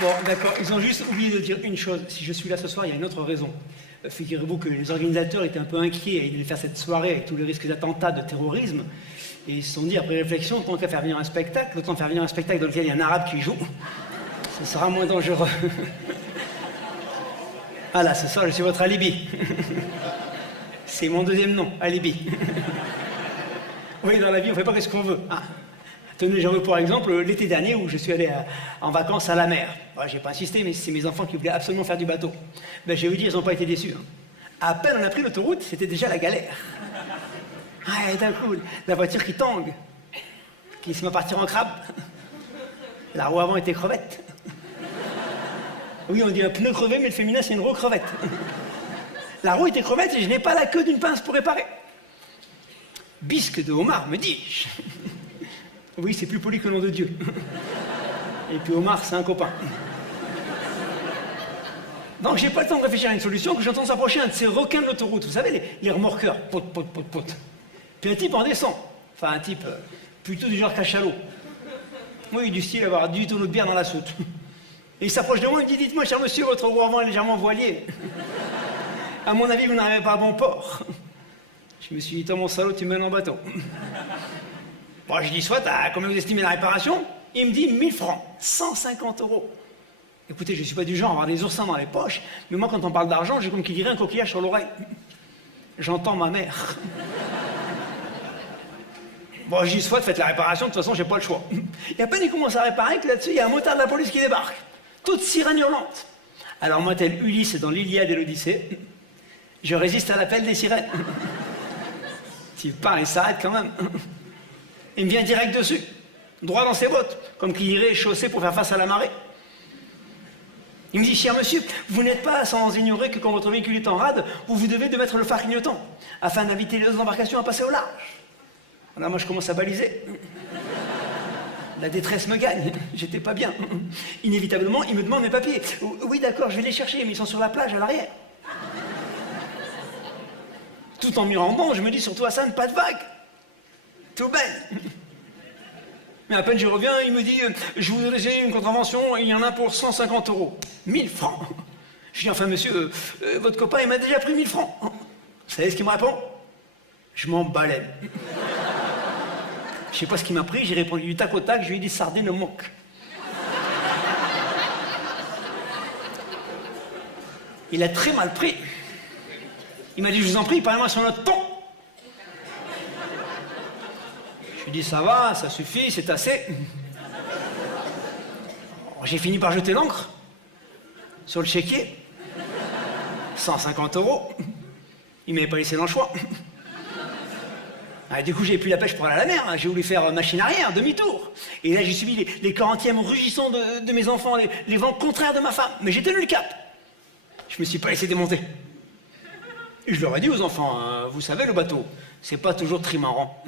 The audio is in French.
Bon, d'accord, ils ont juste oublié de dire une chose. Si je suis là ce soir, il y a une autre raison. Figurez-vous que les organisateurs étaient un peu inquiets à l'idée de faire cette soirée avec tous les risques d'attentats, de terrorisme. Et ils se sont dit, après réflexion, tant qu'à faire venir un spectacle, autant faire venir un spectacle dans lequel il y a un arabe qui joue. Ce sera moins dangereux. Voilà, ce soir, je suis votre alibi. C'est mon deuxième nom, alibi. Oui, dans la vie, on ne fait pas ce qu'on veut. Ah. Tenez, j'en veux pour exemple l'été dernier où je suis allé en vacances à la mer. Ouais, j'ai pas insisté, mais c'est mes enfants qui voulaient absolument faire du bateau. Ben, je vais vous dire, ils n'ont pas été déçus. Hein. À peine on a pris l'autoroute, c'était déjà la galère. Ah, et d'un coup, la voiture qui tangue, qui se met à partir en crabe. La roue avant était crevette. Oui, on dit un pneu crevé, mais le féminin, c'est une roue crevette. La roue était crevette et je n'ai pas la queue d'une pince pour réparer. Bisque de homard, me dis-je. Oui, c'est plus poli que le nom de Dieu. Et puis Omar, c'est un copain. Donc j'ai pas le temps de réfléchir à une solution que j'entends s'approcher un de ces requins de l'autoroute. Vous savez, les remorqueurs. Pout, pout, pout, pout. Puis un type en descend. Enfin, un type plutôt du genre cachalot. Oui, du style avoir 18 tonneaux de bière dans la soute. Et il s'approche de moi et me dit, dites-moi, cher monsieur, votre roue avant est légèrement voilée. À mon avis, vous n'arrivez pas à bon port. Je me suis dit, toi, mon salaud, tu me mènes en bateau. Bon, je dis, soit, à combien vous estimez la réparation? Il me dit 1000 francs, 150 €. Écoutez, je ne suis pas du genre à avoir des oursins dans les poches, mais moi, quand on parle d'argent, j'ai comme qui dirait un coquillage sur l'oreille. J'entends ma mère. Bon, je dis, soit, faites la réparation, de toute façon, j'ai pas le choix. Et à peine il commence à réparer que là-dessus, il y a un motard de la police qui débarque. Toute sirène hurlante. Alors moi, tel Ulysse dans l'Iliade et l'Odyssée, je résiste à l'appel des sirènes. Tu pars, il s'arrête quand même. Il me vient direct dessus, droit dans ses bottes, comme qu'il irait chausser pour faire face à la marée. Il me dit, cher monsieur, vous n'êtes pas sans ignorer que quand votre véhicule est en rade, vous devez de mettre le phare clignotant, afin d'inviter les autres embarcations à passer au large. Alors moi, je commence à baliser. La détresse me gagne, j'étais pas bien. Inévitablement, il me demande mes papiers. Oui, d'accord, je vais les chercher, mais ils sont sur la plage, à l'arrière. Tout en m'y rendant, je me dis surtout, Hassan, pas de vague. Tout belle. Mais à peine je reviens, il me dit, je vous ai laissé une contravention, et il y en a pour 150 €. 1000 francs. Je dis, enfin monsieur, votre copain, il m'a déjà pris 1000 francs. Vous savez ce qu'il me répond? Je m'en balaie. Je sais pas ce qu'il m'a pris, j'ai répondu du tac au tac, je lui ai dit sardine au manque. Il a très mal pris. Il m'a dit, je vous en prie, parlez-moi sur notre ton. Je lui ai dit, ça va, ça suffit, c'est assez. J'ai fini par jeter l'encre sur le chéquier. 150 €. Il m'avait pas laissé dans le choix. Ah, du coup, j'ai plus la pêche pour aller à la mer. J'ai voulu faire machine arrière, demi-tour. Et là, j'ai subi les quarantièmes rugissants de mes enfants, les vents contraires de ma femme. Mais j'ai tenu le cap. Je me suis pas laissé démonter. Et je leur ai dit aux enfants, vous savez, le bateau, c'est pas toujours trimarrant.